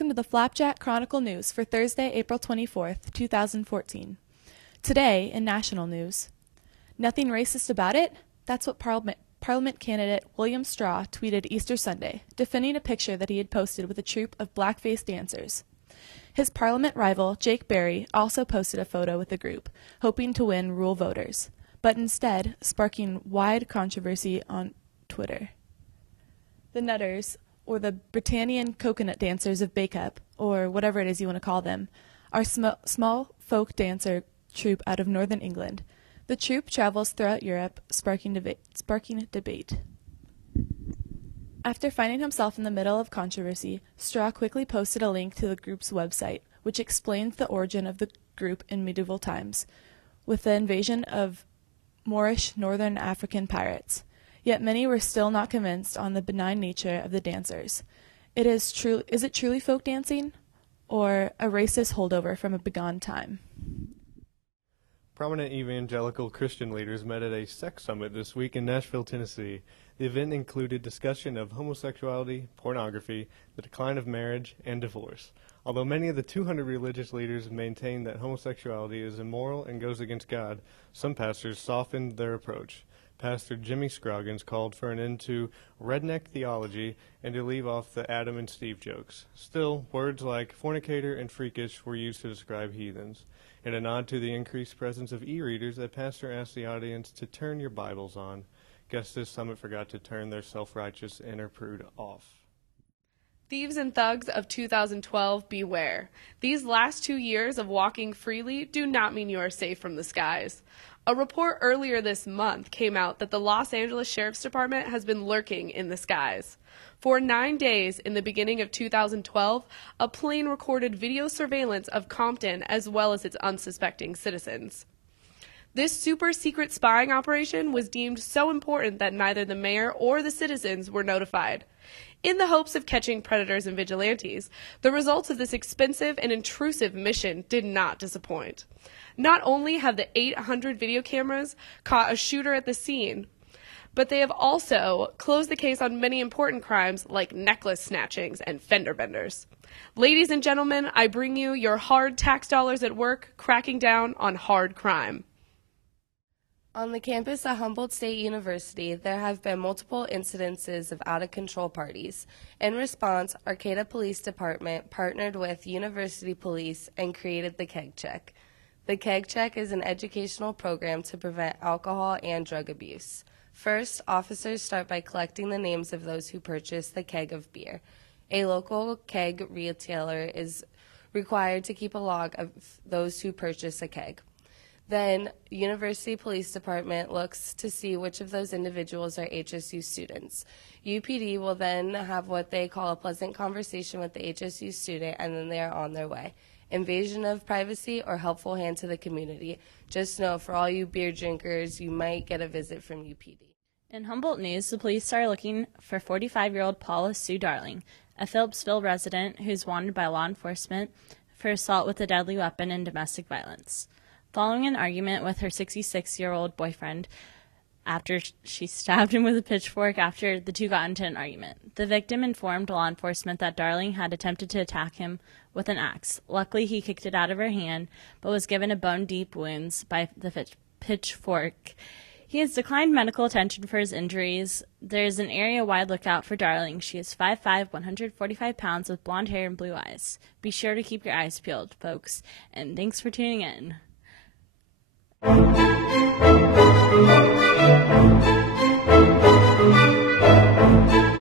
welcome to the Flapjack Chronicle News for Thursday, April 24th, 2014. Today, in national news, nothing racist about it? That's what Parliament candidate William Straw tweeted Easter Sunday, defending a picture that he had posted with a troupe of blackface dancers. His Parliament rival, Jake Berry, also posted a photo with the group, hoping to win rural voters, but instead sparking wide controversy on Twitter. The Nutters, or the Britannian coconut dancers of Bacup, or whatever it is you want to call them, are small folk dancer troupe out of northern England. The troupe travels throughout Europe, sparking debate. After finding himself in the middle of controversy, Straw quickly posted a link to the group's website, which explains the origin of the group in medieval times, with the invasion of Moorish northern African pirates. Yet many were still not convinced on the benign nature of the dancers. Is it truly folk dancing, or a racist holdover from a bygone time? Prominent evangelical Christian leaders met at a sex summit this week in Nashville, Tennessee. The event included discussion of homosexuality, pornography, the decline of marriage, and divorce. Although many of the 200 religious leaders maintain that homosexuality is immoral and goes against God, some pastors softened their approach. Pastor Jimmy Scroggins called for an end to redneck theology and to leave off the Adam and Steve jokes. Still, words like fornicator and freakish were used to describe heathens. In a nod to the increased presence of e-readers, a pastor asked the audience to turn your Bibles on. Guess this summit forgot to turn their self-righteous inner prude off. Thieves and thugs of 2012, beware. These last 2 years of walking freely do not mean you are safe from the skies. A report earlier this month came out that the Los Angeles Sheriff's Department has been lurking in the skies. For 9 days in the beginning of 2012, a plane recorded video surveillance of Compton as well as its unsuspecting citizens. This super-secret spying operation was deemed so important that neither the mayor or the citizens were notified. In the hopes of catching predators and vigilantes, the results of this expensive and intrusive mission did not disappoint. Not only have the 800 video cameras caught a shooter at the scene, but they have also closed the case on many important crimes like necklace snatchings and fender benders. Ladies and gentlemen, I bring you your hard tax dollars at work cracking down on hard crime. On the campus of Humboldt State University, there have been multiple incidences of out-of-control parties. In response, Arcata Police Department partnered with University Police and created the Keg Check. The Keg Check is an educational program to prevent alcohol and drug abuse. First, officers start by collecting the names of those who purchase the keg of beer. A local keg retailer is required to keep a log of those who purchase a keg. Then, University Police Department looks to see which of those individuals are HSU students. UPD will then have what they call a pleasant conversation with the HSU student, and then they are on their way. Invasion of privacy or helpful hand to the community. Just know, for all you beer drinkers, you might get a visit from UPD. In Humboldt news, the police are looking for 45-year-old Paula Sue Darling, a Phillipsville resident who's wanted by law enforcement for assault with a deadly weapon and domestic violence. Following an argument with her 66-year-old boyfriend after she stabbed him with a pitchfork after the two got into an argument, the victim informed law enforcement that Darling had attempted to attack him with an axe. Luckily, he kicked it out of her hand, but was given a bone-deep wounds by the pitchfork. He has declined medical attention for his injuries. There is an area-wide lookout for Darling. She is 5'5", 145 pounds with blonde hair and blue eyes. Be sure to keep your eyes peeled, folks, and thanks for tuning in.